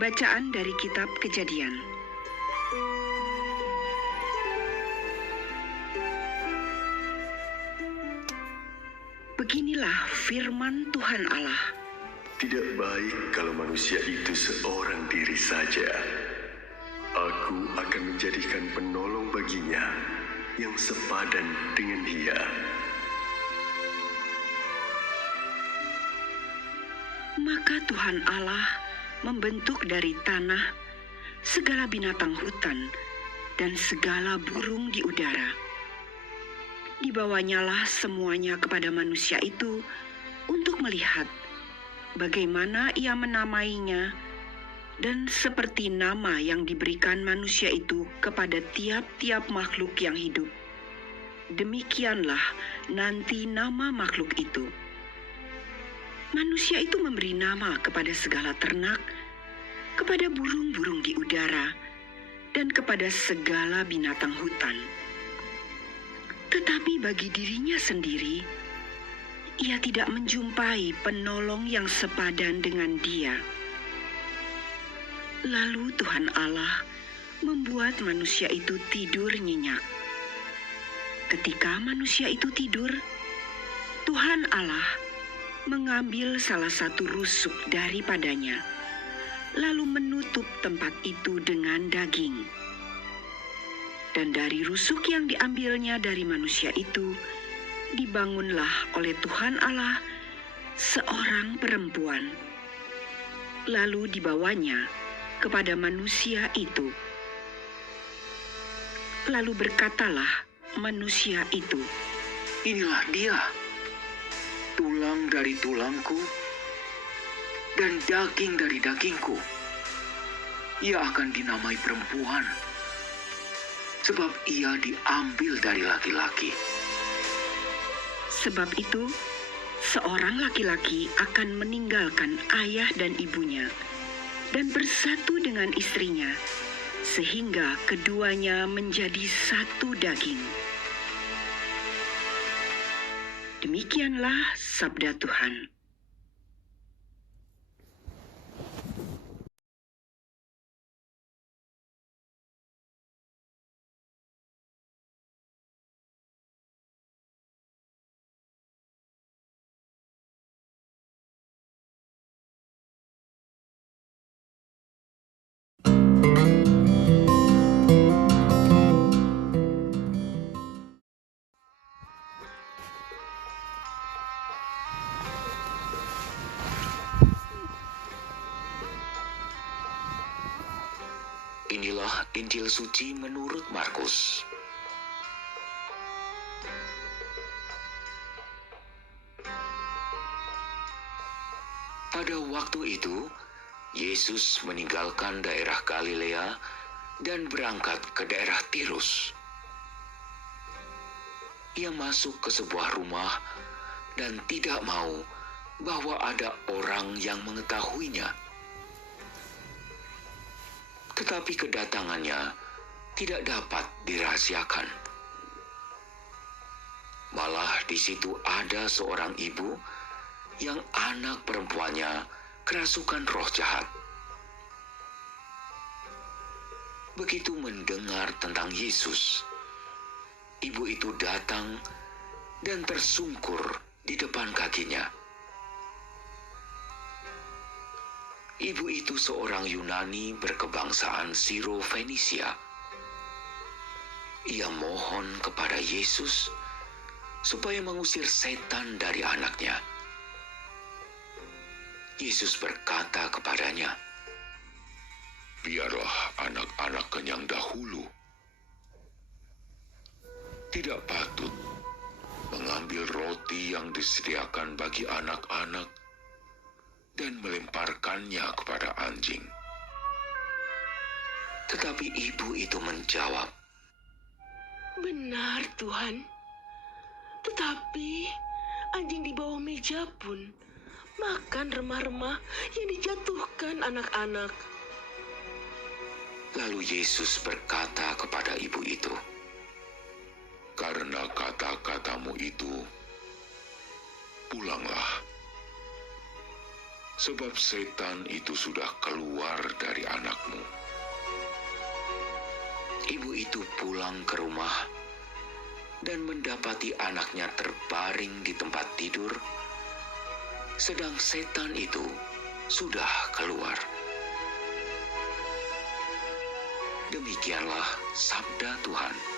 Bacaan dari Kitab Kejadian. Beginilah firman Tuhan Allah. Tidak baik kalau manusia itu seorang diri saja. Aku akan menjadikan penolong baginya yang sepadan dengan dia. Maka Tuhan Allah membentuk dari tanah segala binatang hutan dan segala burung di udara. Dibawanyalah semuanya kepada manusia itu untuk melihat bagaimana ia menamainya, dan seperti nama yang diberikan manusia itu kepada tiap-tiap makhluk yang hidup, demikianlah nanti nama makhluk itu. Manusia itu memberi nama kepada segala ternak, kepada burung-burung di udara, dan kepada segala binatang hutan. Tetapi bagi dirinya sendiri, ia tidak menjumpai penolong yang sepadan dengan dia. Lalu Tuhan Allah membuat manusia itu tidur nyenyak. Ketika manusia itu tidur, Tuhan Allah mengambil salah satu rusuk daripadanya, lalu menutup tempat itu dengan daging. Dan dari rusuk yang diambilnya dari manusia itu, dibangunlah oleh Tuhan Allah seorang perempuan. Lalu dibawanya kepada manusia itu. Lalu berkatalah manusia itu, "Inilah dia, tulang dari tulangku dan daging dari dagingku. Ia akan dinamai perempuan, sebab ia diambil dari laki-laki." Sebab itu, seorang laki-laki akan meninggalkan ayah dan ibunya dan bersatu dengan istrinya, sehingga keduanya menjadi satu daging. Demikianlah sabda Tuhan. Inilah Injil suci menurut Markus. Pada waktu itu, Yesus meninggalkan daerah Galilea dan berangkat ke daerah Tirus. Ia masuk ke sebuah rumah dan tidak mau bahwa ada orang yang mengetahuinya. Tetapi kedatangannya tidak dapat dirahasiakan. Malah di situ ada seorang ibu yang anak perempuannya kerasukan roh jahat. Begitu mendengar tentang Yesus, ibu itu datang dan tersungkur di depan kakinya. Ibu itu seorang Yunani berkebangsaan Siro-Fenisia. Ia mohon kepada Yesus supaya mengusir setan dari anaknya. Yesus berkata kepadanya, "Biarlah anak-anak kenyang dahulu. Tidak patut mengambil roti yang disediakan bagi anak-anak dan melemparkannya kepada anjing." Tetapi ibu itu menjawab, "Benar, Tuhan. Tetapi anjing di bawah meja pun makan remah-remah yang dijatuhkan anak-anak." Lalu Yesus berkata kepada ibu itu, "Karena kata-katamu itu, pulanglah. sebab setan itu sudah keluar dari anakmu. Ibu itu pulang ke rumah dan mendapati anaknya terbaring di tempat tidur, sedang setan itu sudah keluar. Demikianlah sabda Tuhan.